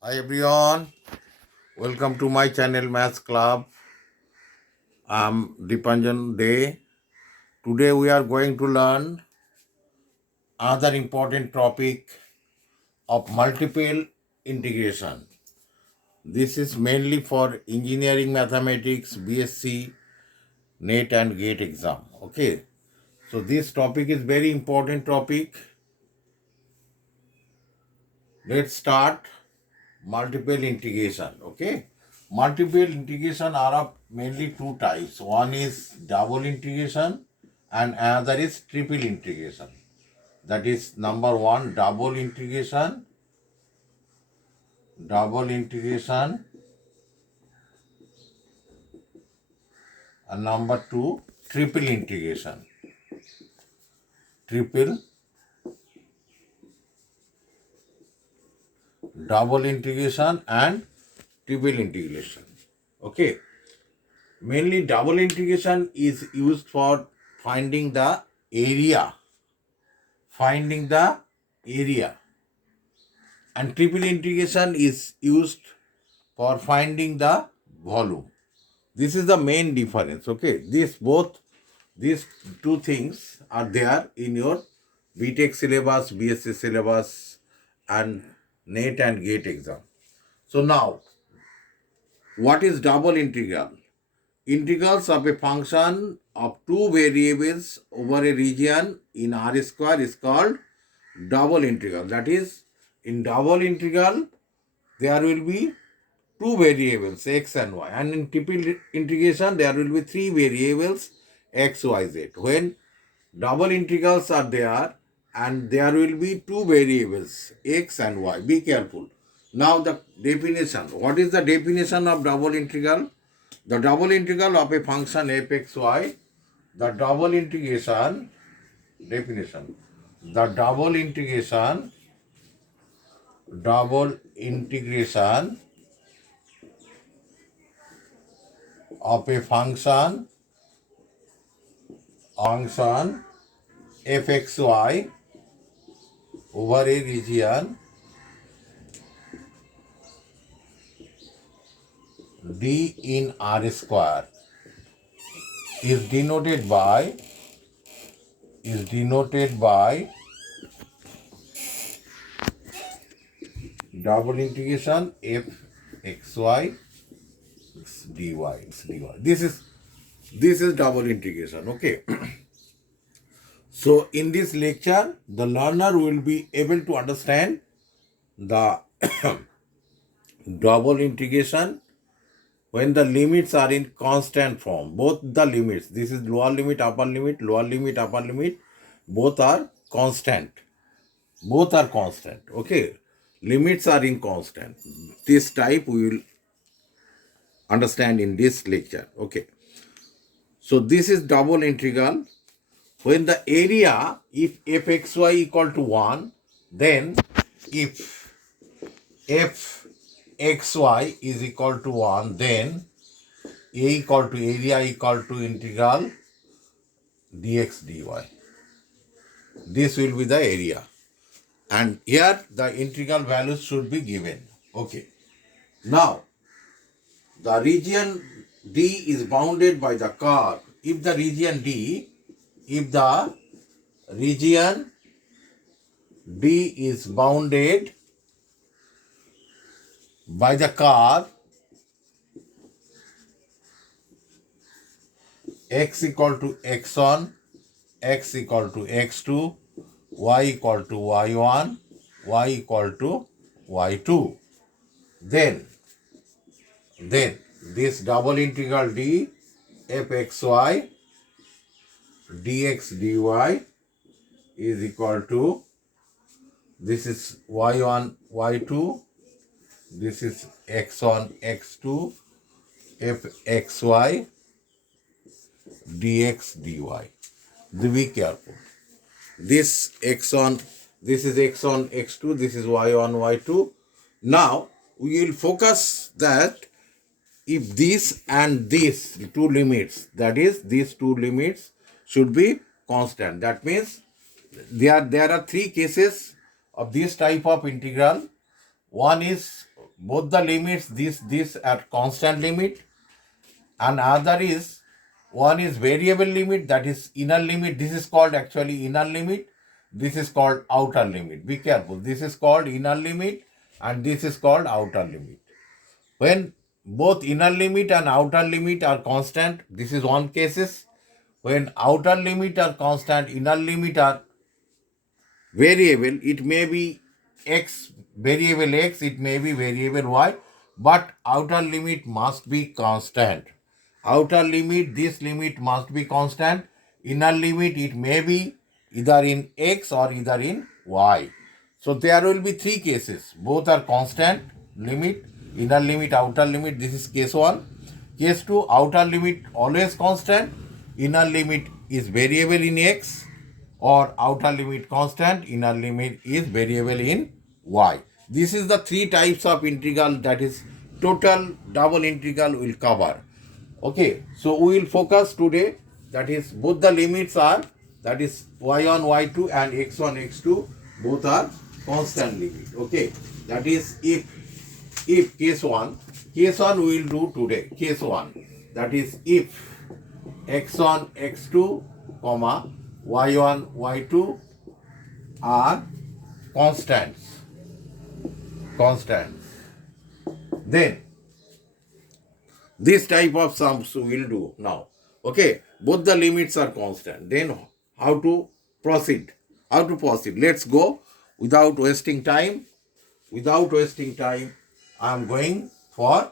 Hi everyone, welcome to my channel Maths Club. I'm Dipanjan Day. Today we are going to learn another important topic of multiple integration. This is mainly for engineering mathematics, BSc, NET and GATE exam. Okay, so this topic is very important topic. Let's start multiple integration. Okay, multiple integration are of mainly two types. One is double integration and another is triple integration. That is number one, double integration, and number two, triple integration. Triple, double integration and triple integration. Okay, mainly double integration is used for finding the area, finding the area, and triple integration is used for finding the volume. This is the main difference. Okay, these two things are there in your BTech syllabus, BSc syllabus, and NET and GATE exam. So now, what is double integral? Integrals of a function of two variables over a region in R square is called double integral. That is, in double integral, there will be two variables x and y, and in triple integration there will be three variables x, y, z. When double integrals are there and there will be two variables x and y, be careful. Now the definition. What is the definition of double integral? The double integral of a function f(x,y), the double integration definition, the double integration of a function f(x,y) over a region D in R square is denoted by double integration f(x,y) dy. This is double integration. Okay. So in this lecture, the learner will be able to understand the double integration when the limits are in constant form. Both the limits, this is lower limit, upper limit, both are constant. Okay. Limits are in constant. This type we will understand in this lecture. Okay. So this is double integral. When the area, if f(xy) equal to 1, then if f(xy) is equal to 1, then a equal to area equal to integral dx dy. This will be the area. And here the integral values should be given. Okay. Now, the region D is bounded by the curve. If the region D is bounded by the curve x equal to x1, x equal to x2, y equal to y1, y equal to y2, then this double integral D f(xy) dx dy is equal to, this is y1, y2, this is x1, x2, f(xy) dx dy. Be careful. This x1, this is x1, x2, this is y1, y2. Now we will focus that if this and these two limits, that is these two limits should be constant. That means there are three cases of this type of integral. One is both the limits, this at constant limit, and other is, one is variable limit, that is inner limit. This is called actually inner limit. This is called outer limit. Be careful. This is called inner limit and this is called outer limit. When both inner limit and outer limit are constant, this is one cases. When outer limit are constant, inner limit are variable, it may be x, variable x, it may be variable y, but outer limit must be constant. Outer limit, this limit must be constant. Inner limit, it may be either in x or either in y. So there will be three cases. Both are constant limit, inner limit, outer limit. This is case 1. Case 2, outer limit always constant, inner limit is variable in x, or outer limit constant, inner limit is variable in y. This is the three types of integral that is total double integral will cover. Okay, so we will focus today, that is both the limits are, that is y1, y2 and x1, x2, both are constant limit. Okay, that is if case 1 we will do today, case 1, that is if x1, x2, comma y1, y2 are constants, then this type of sums we will do now. Okay, both the limits are constant. Then how to proceed? Let's go without wasting time. I am going for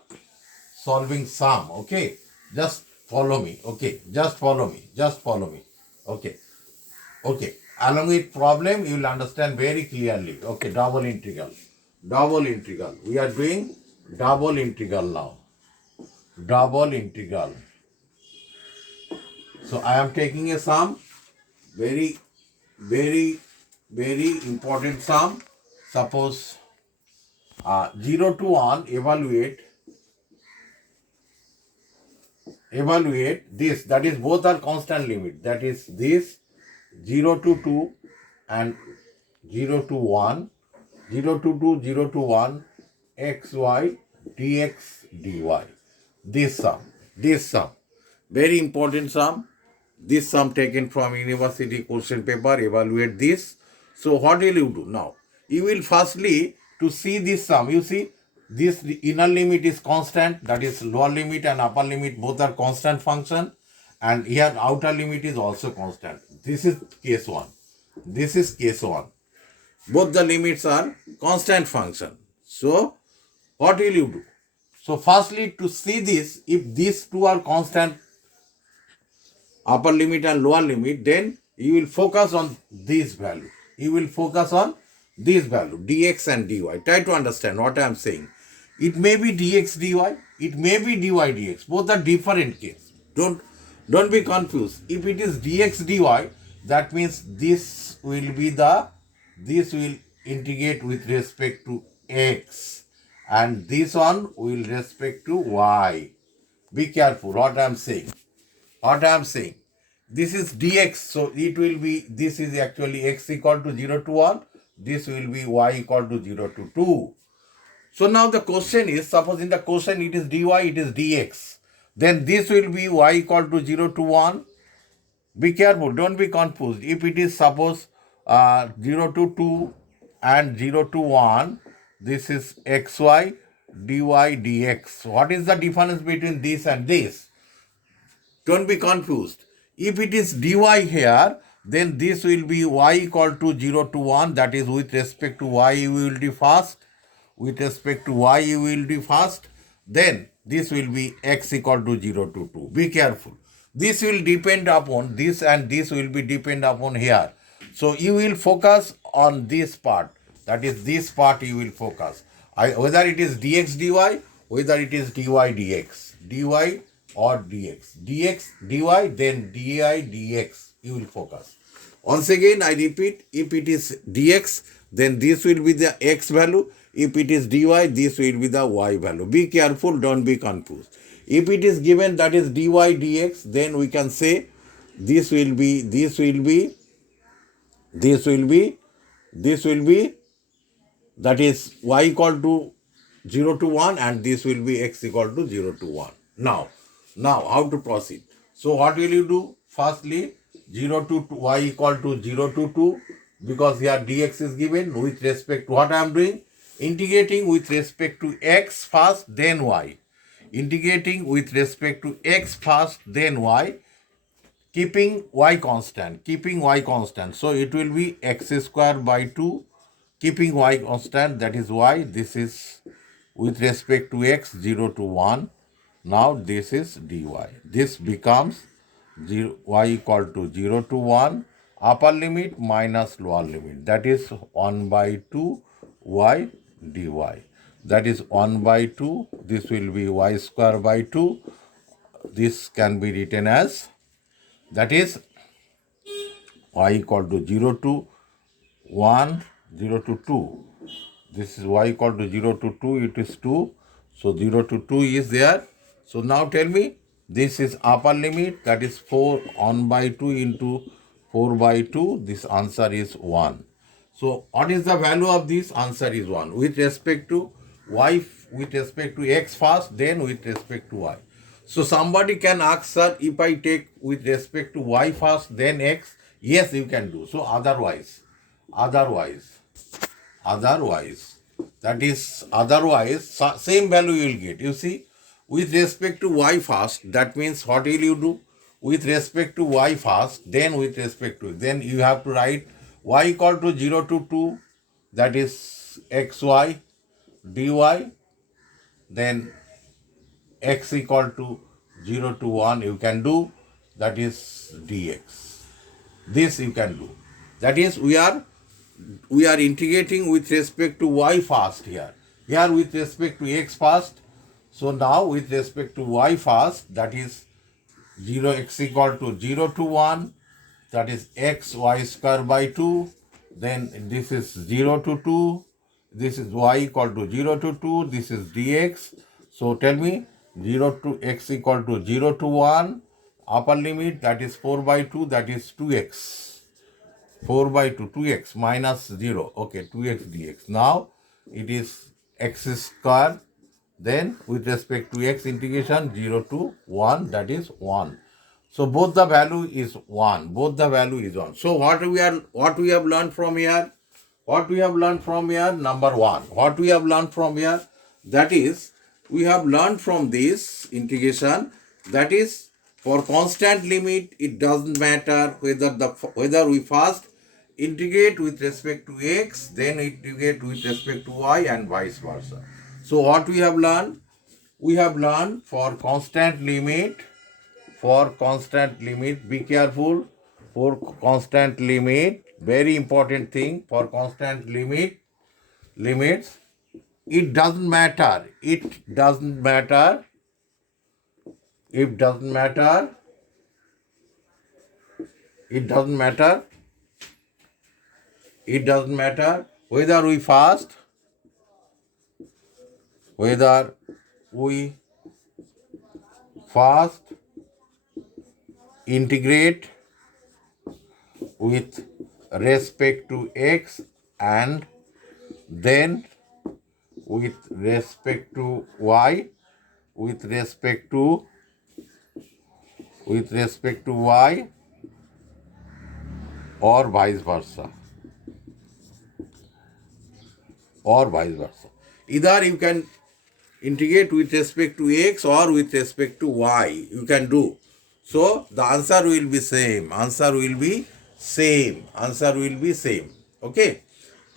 solving sum. Okay, just follow me. Okay, just follow me. Okay. Along with problem, you will understand very clearly. Okay, double integral. We are doing double integral now. Double integral. So I am taking a sum, very important sum. Suppose 0 to 1, evaluate this, that is both are constant limit, that is this 0 to 2 and 0 to 1, 0 to 2, 0 to 1, xy dx dy. This sum, very important sum. This sum taken from university question paper, evaluate this. So what will you do now? You will firstly to see this sum, you see this inner limit is constant, that is lower limit and upper limit both are constant function, and here outer limit is also constant. This is case 1. Both the limits are constant function. So what will you do? So firstly, to see this, if these two are constant, upper limit and lower limit, then you will focus on this value. Dx and dy. Try to understand what I am saying. It may be dx dy, it may be dy dx. Both are different case. Don't be confused. If it is dx dy, that means this will integrate with respect to x, and this one will respect to y. Be careful what I am saying. This is dx, so it will be, this is actually x equal to 0 to 1, this will be y equal to 0 to 2. So now the question is, suppose in the question it is dy, it is dx, then this will be y equal to 0 to 1. Be careful, don't be confused. If it is suppose 0 to 2 and 0 to 1, this is xy dy dx. What is the difference between this and this? Don't be confused. If it is dy here, then this will be y equal to 0 to 1, that is with respect to y you will do first. Then this will be x equal to 0 to 2. Be careful. This will depend upon this and this will be depend upon here. So you will focus on this part, that is this part you will focus. Whether it is dx dy, whether it is dy dx. Dy or dx, dy, then di dx you will focus. Once again I repeat, if it is dx, then this will be the x value. If it is dy, this will be the y value. Be careful, don't be confused. If it is given that is dy dx, then we can say this will be that is y equal to 0 to 1, and this will be x equal to 0 to 1. Now how to proceed? So what will you do? Firstly, 0 to 2, y equal to 0 to 2, because here dx is given with respect to what I am doing? Integrating with respect to x first, then y. Integrating with respect to x first, then y, keeping y constant. So it will be x square by 2, keeping y constant, that is y. This is with respect to x, 0 to 1. Now this is dy. This becomes 0, y equal to 0 to 1, upper limit minus lower limit, that is 1 by 2 y dy. That is 1 by 2. This will be y square by 2. This can be written as, that is y equal to 0 to 1, 0 to 2. This is y equal to 0 to 2, it is 2. So 0 to 2 is there. So now tell me, this is upper limit, that is 4, 1 by 2 into 4 by 2. This answer is 1. So what is the value of this? Answer is 1. With respect to y, with respect to x first, then with respect to y. So somebody can ask, sir, if I take with respect to y first, then x, yes, you can do. So otherwise, that is otherwise, same value you will get. You see, with respect to y first, that means what will you do? With respect to y first, then with respect to, then you have to write y equal to 0 to 2, that is xy dy, then x equal to 0 to 1 you can do, that is dx. This you can do. That is, we are integrating with respect to y first here. Here with respect to x first. So now with respect to y first, that is 0, x equal to 0 to 1, that is x y square by 2. Then this is 0 to 2. This is y equal to 0 to 2. This is dx. So tell me, 0 to x equal to 0 to 1. Upper limit, that is 4 by 2, that is 2x. 4 by 2, 2x minus 0. Okay, 2x dx. Now it is x square. Then with respect to x, integration 0 to 1, that is 1. So both the value is 1. Both the value is 1. So what we have learned from here? What we have learned from here? Number 1. What we have learned from here? That is, we have learned from this integration, that is, for constant limit, it doesn't matter whether we first integrate with respect to x, then integrate with respect to y, and vice versa. So what we have learned? We have learned for constant limit, be careful, for constant limit, very important thing, for constant limits, it doesn't matter, it doesn't matter whether we first integrate with respect to x, and then with respect to y, with respect to y, or vice versa. Either you can integrate with respect to x or with respect to y, you can do. So the answer will be same. Okay?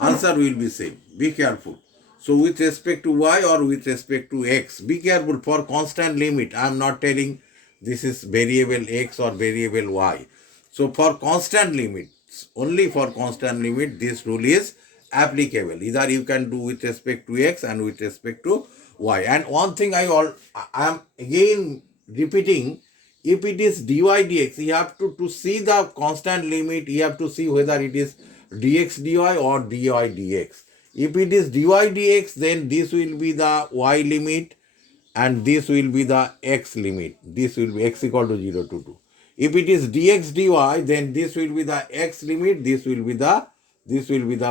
Answer will be same. Be careful. So with respect to y or with respect to x, be careful for constant limit. I am not telling this is variable x or variable y. So for constant limits, only for constant limit, this rule is applicable. Either you can do with respect to x and with respect to y. And one thing I am again repeating, if it is dy dx, you have to see the constant limit, you have to see whether it is dx dy or dy dx. If it is dy dx, then this will be the y limit and this will be the x limit. This will be x equal to 0 to 2. If it is dx dy, then this will be the x limit, this will be the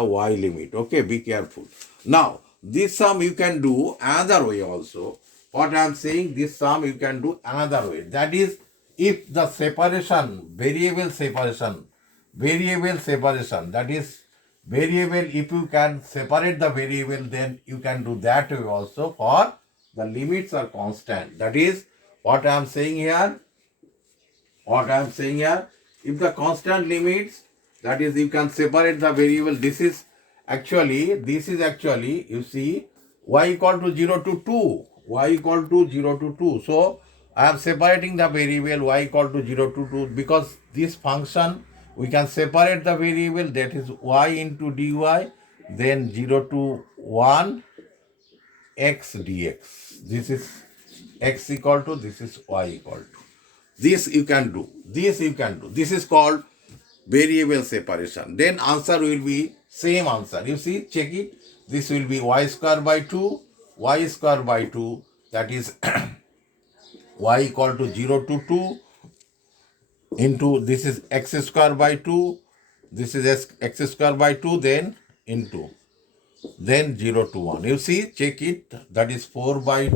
y limit. Okay, be careful. Now, this sum you can do another way also. What I am saying, this sum you can do another way. That is, if the separation, variable separation, that is variable, if you can separate the variable, then you can do that way also for the limits are constant. That is what I am saying here. If the constant limits, that is you can separate the variable. This is actually, you see, y equal to 0 to 2. So I am separating the variable y equal to 0 to 2 because this function, we can separate the variable, that is y into dy, then 0 to 1 x dx. This is x equal to, this is y equal to. This you can do. This is called variable separation. Then answer will be same answer. You see, check it. This will be y square by 2. That is y equal to 0 to 2 into, this is x square by 2. This is x square by 2, then into, then 0 to 1. You see, check it. That is 4 by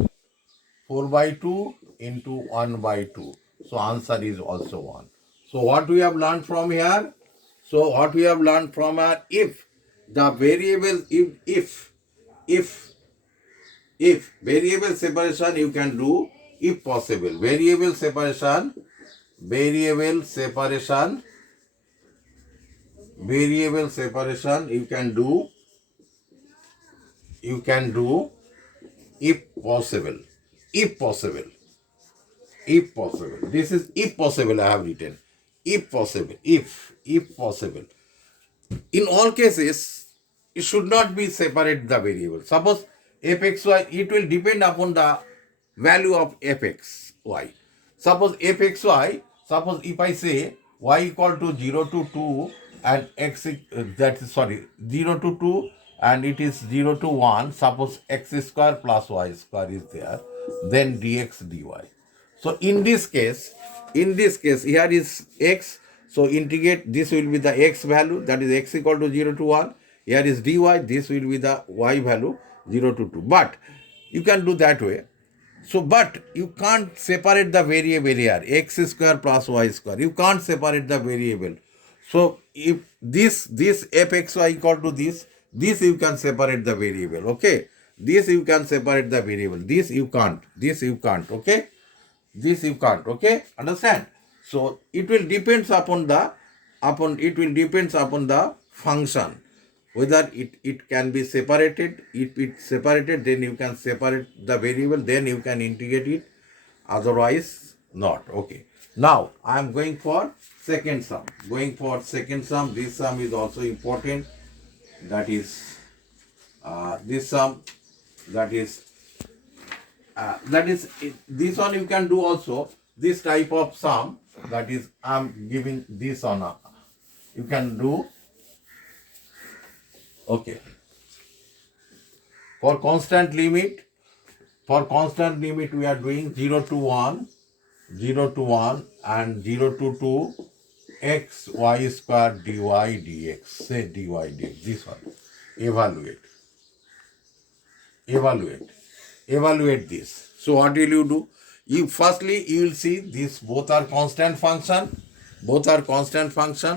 2 into 1 by 2. So answer is also 1. So what we have learned from here? If the variable, if variable separation you can do, if possible, variable separation you can do if possible. This is if possible, I have written. If possible. In all cases, it should not be separate the variable. Suppose fxy, it will depend upon the value of fxy. Suppose fxy, if I say y equal to 0 to 2 and 0 to 2 and it is 0 to 1, suppose x square plus y square is there, then dx dy. So in this case, here is x. So integrate, this will be the x value, that is x equal to 0 to 1. Here is dy, this will be the y value 0 to 2. But you can do that way. So, but you can't separate the variable here, x square plus y square. You can't separate the variable. So, if this fxy equal to this you can separate the variable, okay? This you can separate the variable. This you can't, okay? This you can't, okay? Understand? So it will depends upon the function, whether it can be separated. If it's separated, then you can separate the variable, then you can integrate it, otherwise not. Okay. Now I am going for second sum. This sum is also important. That is this sum. This one you can do also. This type of sum, that is I am giving this on. You can do. Okay. For constant limit, we are doing 0 to 1 and 0 to 2 x y square dy dx. Say dy dx. This one. Evaluate this. So what will you do? Firstly you will see this both are constant function.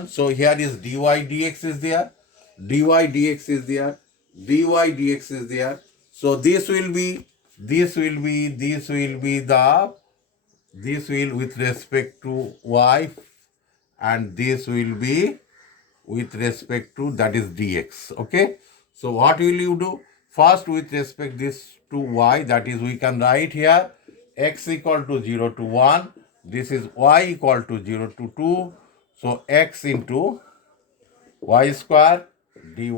So here is dy dx is there. dy dx is there. So this will with respect to y, and this will be with respect to, that is dx. Okay. So what will you do? First, with respect this to y, that is we can write here x equal to 0 to 1. This is y equal to 0 to 2. So x into y square dy,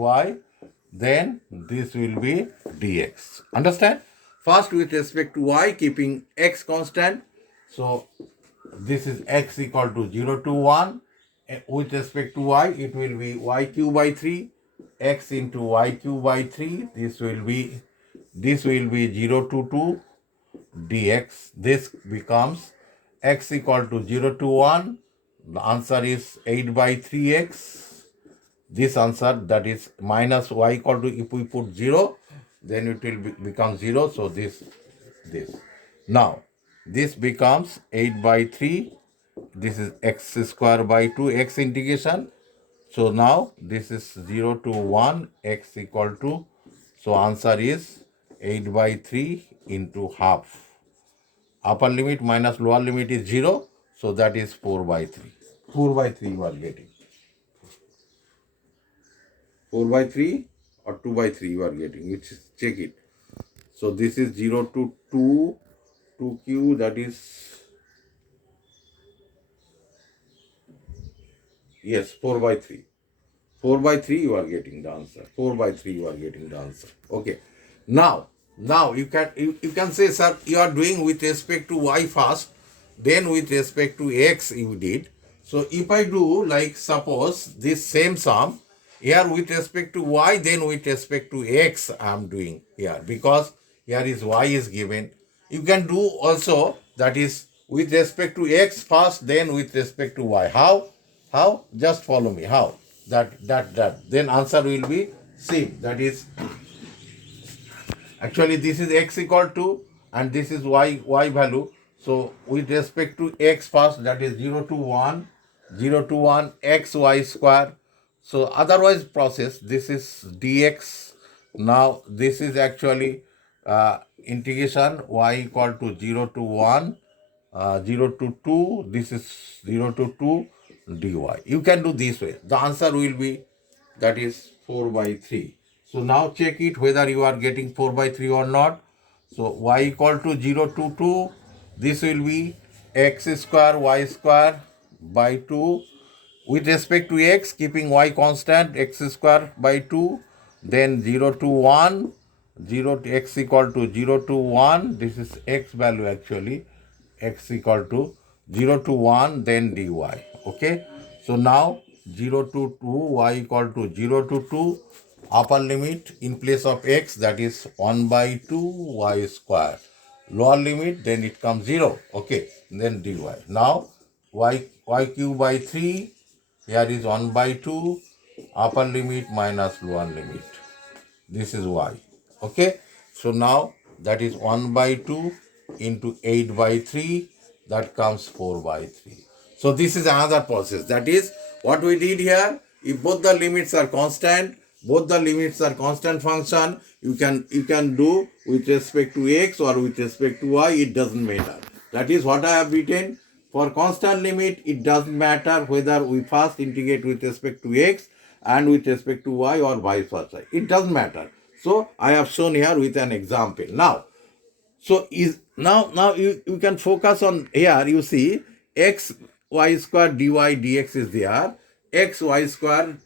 then this will be dx. Understand? First, with respect to y, keeping x constant. So this is x equal to 0 to 1. With respect to y, it will be y cube by 3. X into y cube by 3. This will be 0 to 2 dx. This becomes x equal to 0 to 1. The answer is 8 by 3x. This answer, that is minus y equal to, if we put 0, then it will become 0. So this. Now, this becomes 8 by 3. This is x square by 2, x integration. So now this is 0 to 1, x equal to, so answer is 8 by 3 into half. Upper limit minus lower limit is 0, so that is 4 by 3. 4 by 3 you are getting. 4 by 3 or 2 by 3 you are getting, which is, check it. So this is 0 to 2, 2q, that is, yes, 4 by 3. 4 by 3 you are getting the answer. 4 by 3 you are getting the answer. Okay. Now you can say, sir, you are doing with respect to y first, then with respect to x you did. So if I do, like, suppose this same sum here with respect to y, then with respect to x I am doing here, because here is y is given. You can do also, that is with respect to x first, then with respect to y. How? Just follow me. How? That. Then answer will be same. That is, actually this is x equal to, and this is y value. So with respect to x first, that is 0 to 1, 0 to 1 x y square. So otherwise process, this is dx. Now this is actually integration y equal to 0 to 1, 0 to 2, this is 0 to 2 dy. You can do this way. The answer will be, that is 4 by 3. So now check it whether you are getting 4 by 3 or not. So y equal to 0 to 2, this will be x square y square by 2. With respect to x, keeping y constant, x square by 2, then 0 to 1, 0 to x equal to 0 to 1, this is x value actually, x equal to 0 to 1, then dy. Okay. So now 0 to 2, y equal to 0 to 2, upper limit in place of x, that is 1 by 2 y square. Lower limit, then it comes 0. Okay. Then dy. Now y cube by 3, here is 1 by 2, upper limit minus lower limit. This is y. Okay. So now that is 1 by 2 into 8 by 3, that comes 4 by 3. So this is another process. That is what we did here. If both the limits are constant, function, you can do with respect to x or with respect to y, it doesn't matter. That is what I have written. For constant limit, it doesn't matter whether we first integrate with respect to x and with respect to y or vice versa. It doesn't matter. So I have shown here with an example. Now, so is now you can focus on here. You see x y square dy dx is there. X y square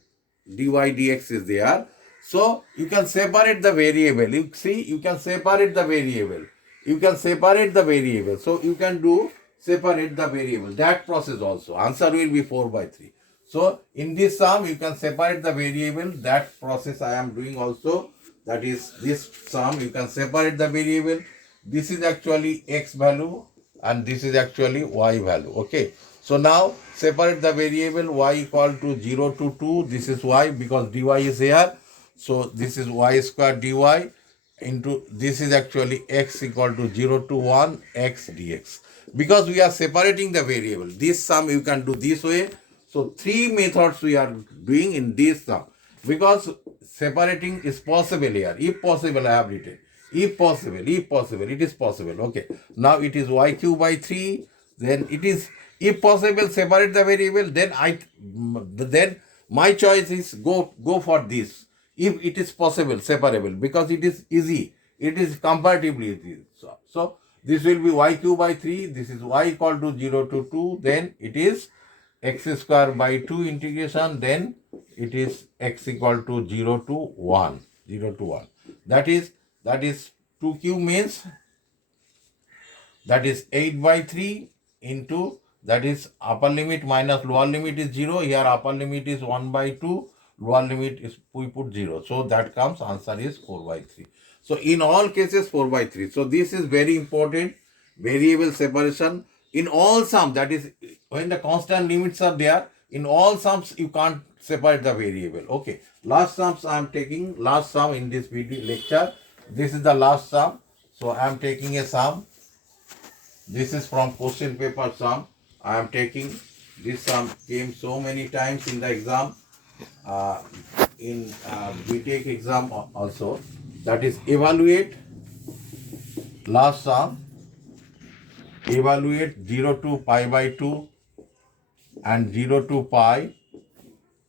dy dx is there. So you can separate the variable. You see, you can separate the variable. So you can do separate the variable. That process also. Answer will be 4 by 3. So in this sum, you can separate the variable. That process I am doing also. That is this sum, you can separate the variable. This is actually x value and this is actually y value. Okay. So now separate the variable. Y equal to 0 to 2. This is y because dy is here. So this is y square dy into, this is actually x equal to 0 to 1 x dx. Because we are separating the variable. This sum you can do this way. So 3 methods we are doing in this sum. Because separating is possible here. If possible, I have written. If possible, it is possible. Okay. Now it is y cube by 3. Then it is, if possible, separate the variable. Then my choice is go for this. If it is possible, separable, because it is easy. It is comparatively easy. So this will be y cube by 3. This is y equal to 0 to 2. Then it is x square by 2 integration. Then it is x equal to 0 to 1. 0 to 1. That is 2 cube means that is 8 by 3 into, that is upper limit minus lower limit is 0. Here upper limit is 1 by 2. Lower limit is, we put 0. So that comes, answer is 4 by 3. So in all cases 4 by 3. So this is very important. Variable separation. In all sums, that is when the constant limits are there, in all sums you can't separate the variable. Okay. Last sums I am taking, last sum in this video lecture. This is the last sum. So I am taking a sum. This is from question paper sum. I am taking this sum came so many times in the exam. In BTech exam also. That is evaluate last sum. Evaluate 0 to pi by 2 and 0 to pi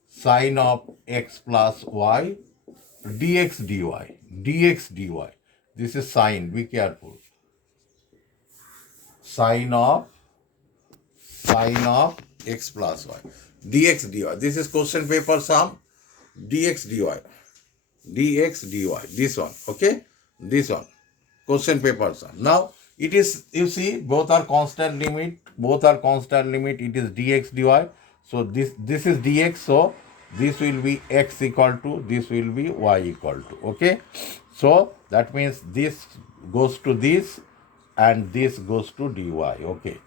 sine of x plus y dx dy. This is sine, be careful. Sine of x plus y dx dy. This is question paper sum. Dx dy, this one, okay, this one, question paper sum. Now it is, you see, both are constant limit, it is dx dy. So this is dx, so this will be x equal to, this will be y equal to, okay. So that means this goes to this and this goes to dy, okay.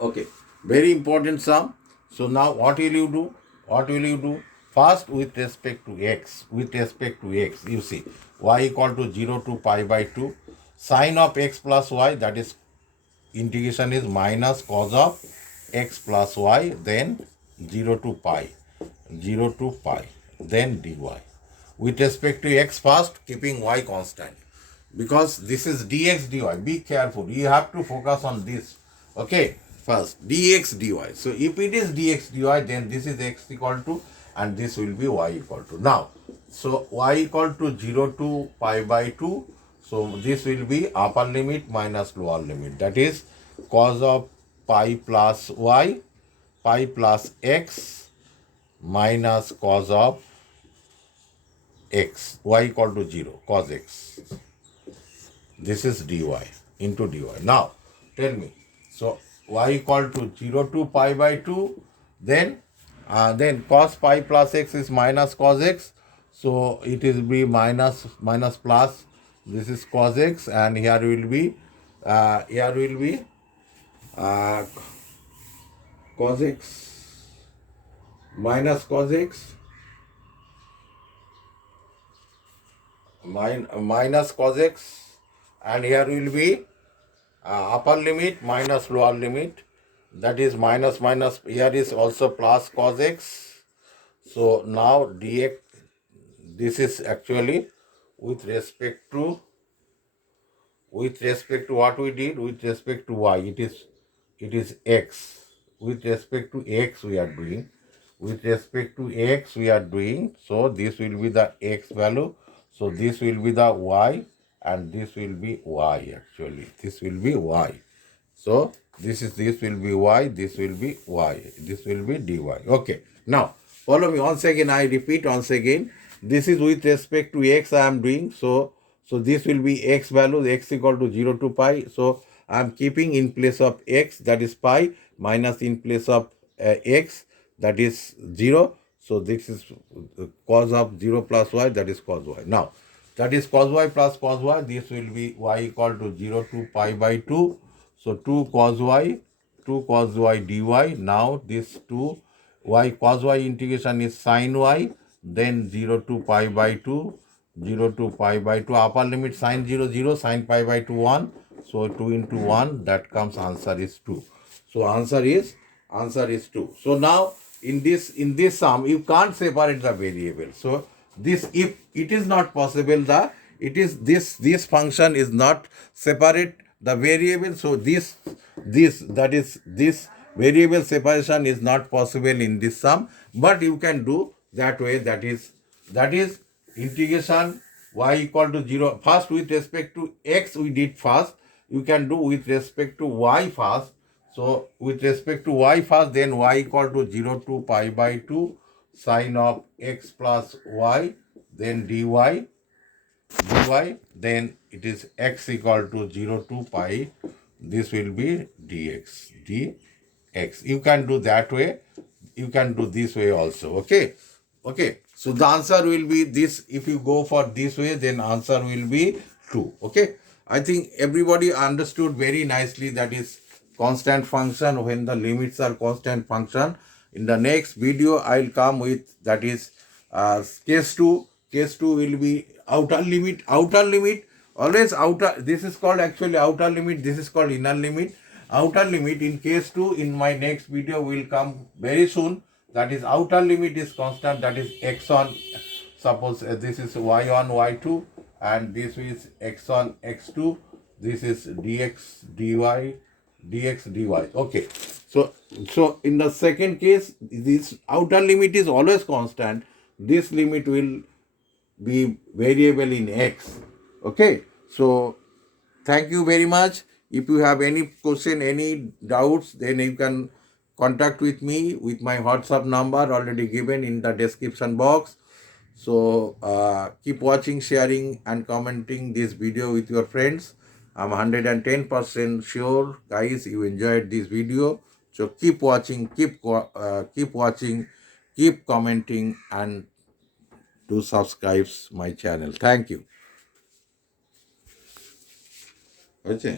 Okay, very important sum. So now what will you do? First, with respect to x, you see, y equal to 0 to pi by 2, sine of x plus y, that is integration is minus cos of x plus y, then 0 to pi, then dy. With respect to x first, keeping y constant, because this is dx dy. Be careful, you have to focus on this, okay. First, dx dy. So if it is dx dy, then this is x equal to, and this will be y equal to. Now, so y equal to 0 to pi by 2. So this will be upper limit minus lower limit. That is cos of pi plus y, pi plus x minus cos of x, y equal to 0, cos x. This is dy into dy. Now, tell me, so y equal to 0 to pi by 2, then cos pi plus x is minus cos x, so it will be minus plus, this is cos x, and here will be cos x minus cos x minus cos x, and here will be upper limit minus lower limit, that is minus, here is also plus cos x. So now dx, this is actually with respect to what we did, with respect to y, it is x. With respect to x we are doing, so this will be the x value, so this will be the y, and this will be y, actually this will be y. So this will be y, this will be y, this will be dy. Okay, now follow me once again. I repeat once again, this is with respect to x I am doing. So this will be x value, x equal to 0 to pi. So I am keeping in place of x, that is pi, minus in place of x, that is 0. So this is cos of 0 plus y, that is cos y. Now that is cos y plus cos y. This will be y equal to 0 to pi by 2. So 2 cos y dy. Now this 2 y cos y integration is sin y, then 0 to pi by 2, upper limit sin 0 0, sin pi by 2 1. So 2 into 1, that comes, answer is 2. So answer is 2. So now in this sum you can't separate the variable. So this, if it is not possible, this function is not separate the variable. So this variable separation is not possible in this sum, but you can do that way. That is integration y equal to 0. First, with respect to x we did first. You can do with respect to y first. So with respect to y first, then y equal to 0 to pi by 2 sine of x plus y, then dy, then it is x equal to 0 to pi, this will be dx. You can do that way, you can do this way also, okay. So the answer will be this. If you go for this way, then answer will be 2, okay. I think everybody understood very nicely, that is constant function when the limits are constant function. In the next video I'll come with, that is Case 2 will be outer limit. Always outer. This is called actually outer limit. This is called inner limit. Outer limit in case 2 in my next video will come very soon. That is outer limit is constant. That is x1. Suppose this is y1 y2 and this is x1 x2. This is dx dy. Okay. So in the second case, this outer limit is always constant. This limit will be variable in x. Okay. So thank you very much. If you have any question, any doubts, then you can contact with me with my WhatsApp number already given in the description box. So keep watching, sharing and commenting this video with your friends. I'm 110% sure, guys, you enjoyed this video. So keep watching, keep watching, keep commenting, and do subscribe my channel. Thank you. Okay.